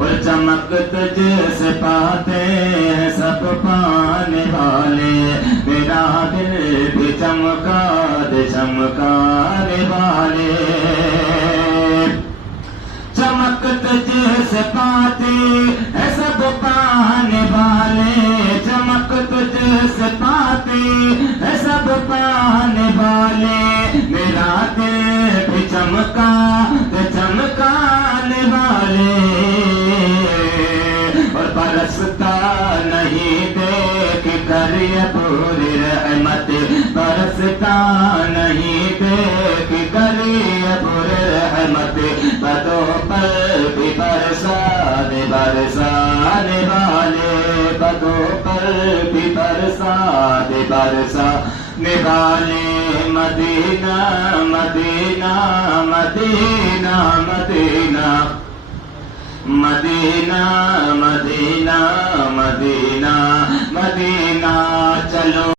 اور چمک تجھ سے پاتے ہیں سب پانے والے، میرا دل بھی چمکا دے چمکانے والے۔ چمک تجھ سے پاتے ہیں سب پانے والے، چمک تجھ سے پاتے ہیں سب پانے والے، میرا دل بھی چمکا دے چمکانے والے۔ اور برستا نہیں دیکھ کر یہ پوری رحمت، برستا نہیں دیکھ کر یہ پوری رحمت، بدوں پر بھی برسانے برسانے والے، بدوں پر بھی برسانے برسانے والے۔ مدینہ مدینہ مدینہ مدینہ مدینہ مدینہ مدینہ مدینہ چلو